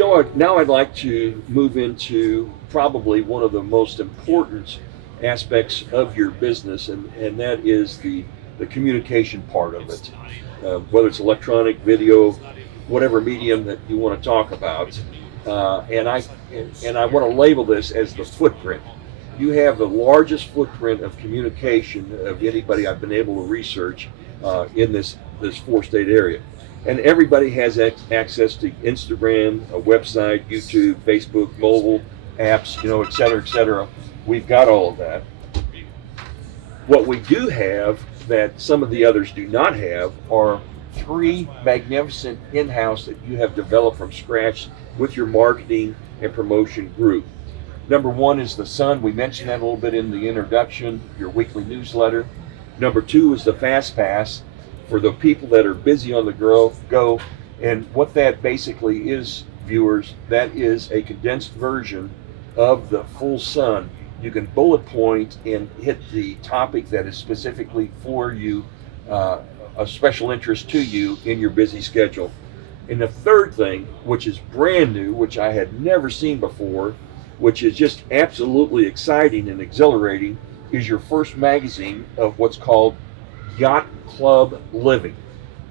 Joe, now I'd like to move into probably one of the most important aspects of your business, and that is the communication part of it. Whether it's electronic, video, whatever medium that you want to talk about. And I want to label this as the footprint. You have the largest footprint of communication of anybody I've been able to research in this four-state area. And everybody has access to Instagram, a website, YouTube, Facebook, mobile apps, et cetera, et cetera. We've got all of that. What we do have that some of the others do not have are three magnificent in-house that you have developed from scratch with your marketing and promotion group. Number one is the Sun. We mentioned that a little bit in the introduction, your weekly newsletter. Number two is the Fast Pass for the people that are busy on the go. And what that basically is, viewers, that is a condensed version of the full Sun. You can bullet point and hit the topic that is specifically for you, a special interest to you in your busy schedule. And the third thing, which is brand new, which I had never seen before, which is just absolutely exciting and exhilarating, is your first magazine of what's called Yacht Club Living.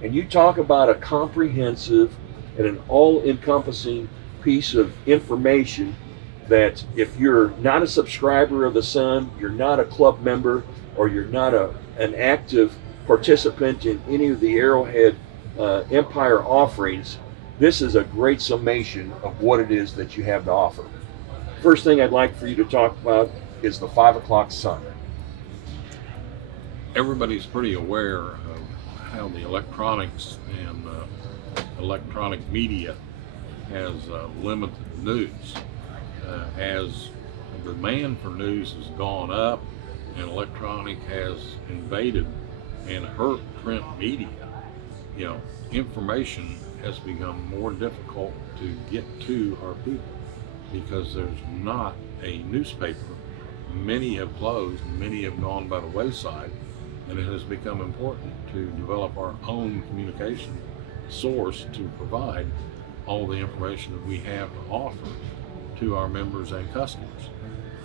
And you talk about a comprehensive and an all-encompassing piece of information that if you're not a subscriber of the Sun, you're not a club member, or you're not an active participant in any of the Arrowhead Empire offerings, this is a great summation of what it is that you have to offer. First thing I'd like for you to talk about is the 5 o'clock Sun. Everybody's pretty aware of how the electronics and electronic media has limited news. As the demand for news has gone up and electronic has invaded and hurt print media, information has become more difficult to get to our people because there's not a newspaper. Many have closed, many have gone by the wayside, and it has become important to develop our own communication source to provide all the information that we have to offer to our members and customers.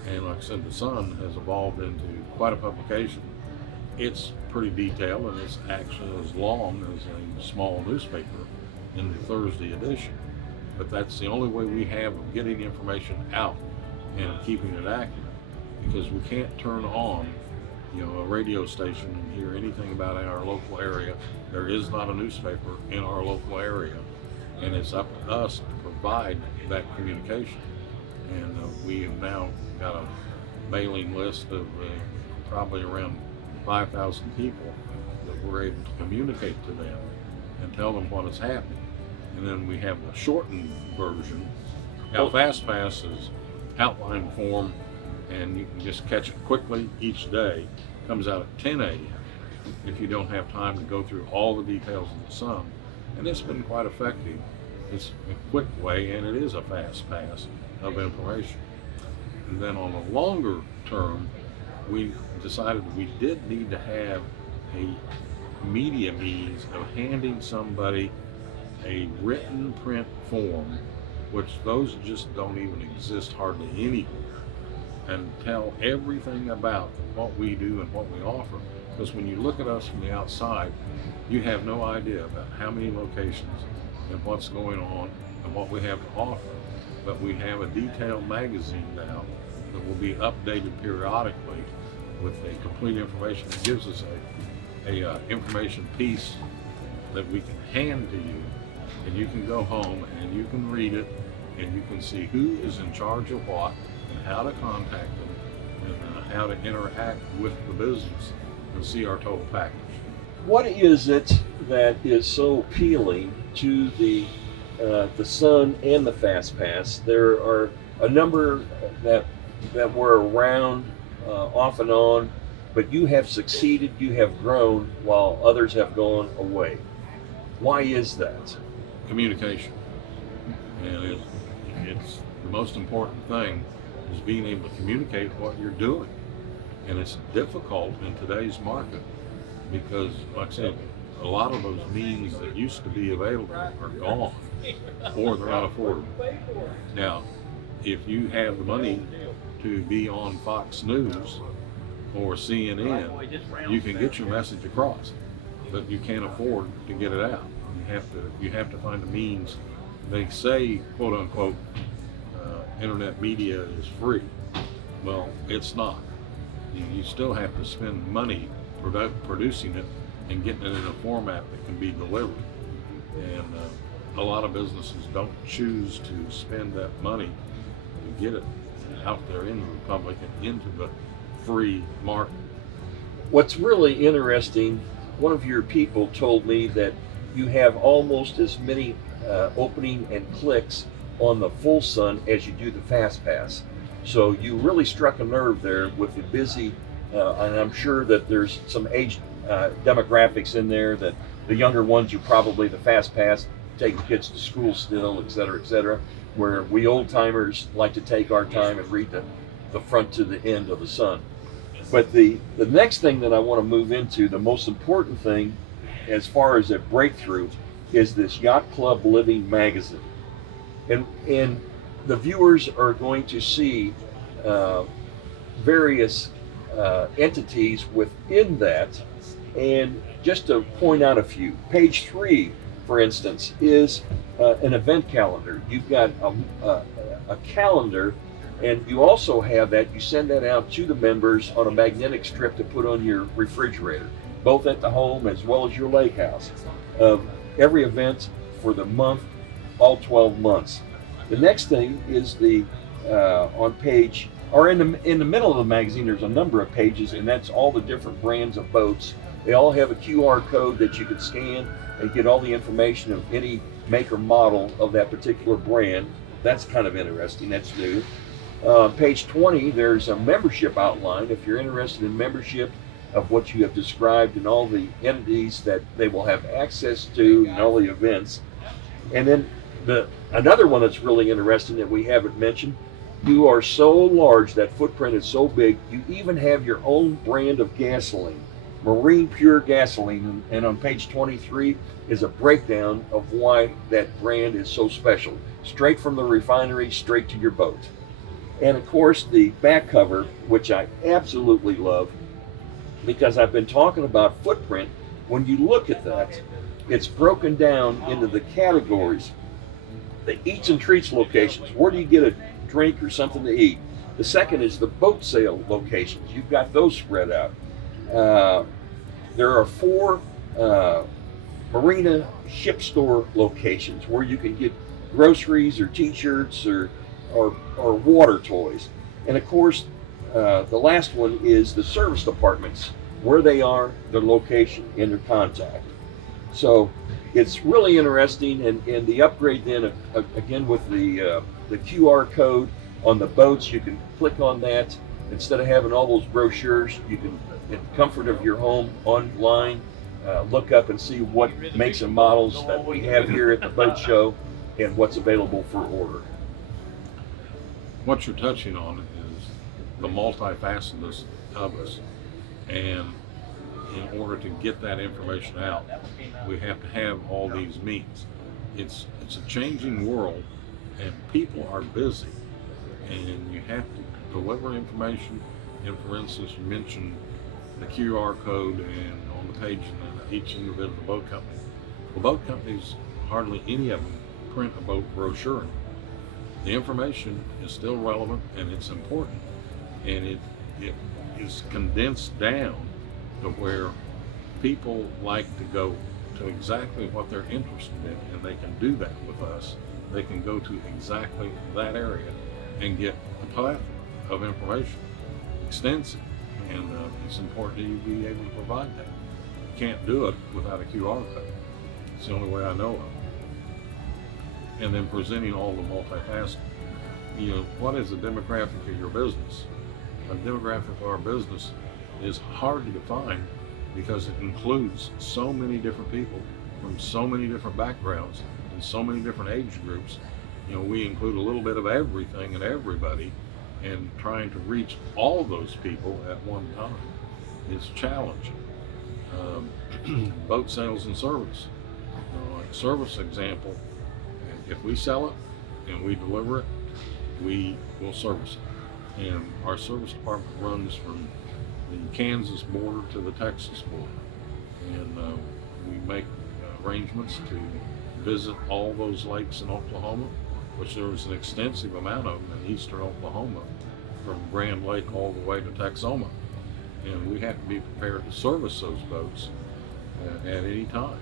And like I said, the Sun has evolved into quite a publication. It's pretty detailed, and it's actually as long as a small newspaper in the Thursday edition. But that's the only way we have of getting information out and keeping it accurate, because we can't turn on a radio station and hear anything about our local area. There is not a newspaper in our local area, and it's up to us to provide that communication. And we have now got a mailing list of probably around 5,000 people that we're able to communicate to them and tell them what is happening. And then we have the shortened version. Now, Fast Pass is outline form, and you can just catch it quickly each day. Comes out at 10 a.m. if you don't have time to go through all the details of the Sun. And it's been quite effective. It's a quick way, and it is a fast pass of information. And then on the longer term, we decided we did need to have a media means of handing somebody a written print form, which those just don't even exist hardly anywhere, and tell everything about what we do and what we offer. Because when you look at us from the outside, you have no idea about how many locations and what's going on and what we have to offer. But we have a detailed magazine now that will be updated periodically with a complete information that gives us a information piece that we can hand to you, and you can go home and you can read it, and you can see who is in charge of what and how to contact them and how to interact with the business and see our total package. What is it that is so appealing to the Sun and the Fast Pass? There are a number that were around off and on, but you have succeeded, you have grown while others have gone away. Why is that? Communication. And it's the most important thing is being able to communicate what you're doing. And it's difficult in today's market because, like I said, a lot of those means that used to be available are gone. or they're not affordable. Now, if you have the money to be on Fox News or CNN, you can get your message across, but you can't afford to get it out. You have to find a means. They say, quote unquote, internet media is free. Well, it's not. You still have to spend money producing it and getting it in a format that can be delivered. And a lot of businesses don't choose to spend that money to get it out there into the public and into the free market. What's really interesting, one of your people told me that you have almost as many opening and clicks on the full sun as you do the fast pass. So you really struck a nerve there with the busy, and I'm sure that there's some age demographics in there, that the younger ones are probably the fast pass, taking kids to school still, et cetera, where we old timers like to take our time and read the front to the end of the sun. But the next thing that I want to move into, the most important thing as far as a breakthrough, is this Yacht Club Living magazine. And the viewers are going to see various entities within that. And just to point out a few, page 3, for instance, is an event calendar. You've got a calendar, and you also have that, you send that out to the members on a magnetic strip to put on your refrigerator, both at the home as well as your lake house, of every event for the month, all 12 months. The next thing is the on page, or in the middle of the magazine, there's a number of pages, and that's all the different brands of boats. They all have a QR code that you can scan and get all the information of any make or model of that particular brand. That's kind of interesting. That's new. Page 20, there's a membership outline. If you're interested in membership, of what you have described and all the entities that they will have access to and all the events. And then another one that's really interesting that we haven't mentioned, you are so large, that footprint is so big, you even have your own brand of gasoline, Marine Pure Gasoline. And on page 23 is a breakdown of why that brand is so special. Straight from the refinery, straight to your boat. And of course, the back cover, which I absolutely love, because I've been talking about footprint. When you look at that, it's broken down into the categories. The eats and treats locations, where do you get a drink or something to eat? The second is the boat sale locations. You've got those spread out. There are 4 marina ship store locations where you can get groceries or t-shirts or water toys. And of course, the last one is the service departments, where they are, their location, and their contact. So it's really interesting, and the upgrade then, again with the QR code on the boats, you can click on that. Instead of having all those brochures, you can, in the comfort of your home, online, look up and see what makes and models that we have here at the boat show and what's available for order. What you're touching on is the multifacetedness of us, and in order to get that information out, we have to have all these means. It's a changing world, and people are busy, and you have to deliver information. And for instance, you mentioned the QR code and on the page in each individual boat company. Well, boat companies, hardly any of them print a boat brochure. The information is still relevant and it's important, and it is condensed down to where people like to go to exactly what they're interested in, and they can do that with us. They can go to exactly that area and get a plethora of information, extensive, and it's important that you be able to provide that. You can't do it without a QR code. It's the only way I know of. And then presenting all the multifaceted. What is the demographic of your business? The demographic of our business is hard to define because it includes so many different people from so many different backgrounds and so many different age groups. We include a little bit of everything and everybody, and trying to reach all those people at one time is challenging. Boat sales and service. Like service example, if we sell it and we deliver it, we will service it. And our service department runs from the Kansas border to the Texas border. And we make arrangements to visit all those lakes in Oklahoma, which there was an extensive amount of them in eastern Oklahoma, from Grand Lake all the way to Texoma. And we have to be prepared to service those boats at any time.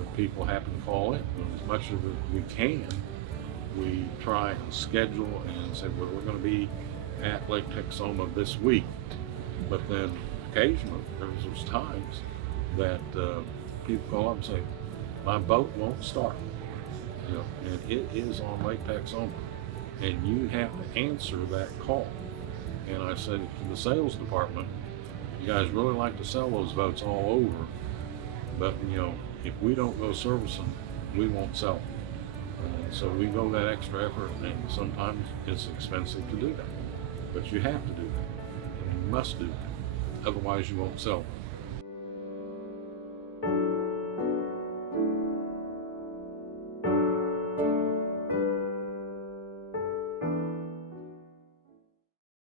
If people happen to call in, and as much of it we can, we try and schedule and say, well, we're going to be at Lake Texoma this week. But then occasionally there's those times that people call up and say, my boat won't start. You know, and it is on Lake Texoma, and you have to answer that call. And I said to the sales department, you guys really like to sell those boats all over, but you know, if we don't go service them, we won't sell them. And so we go that extra effort, and sometimes it's expensive to do that, but you have to do that, and you must do that, otherwise you won't sell them.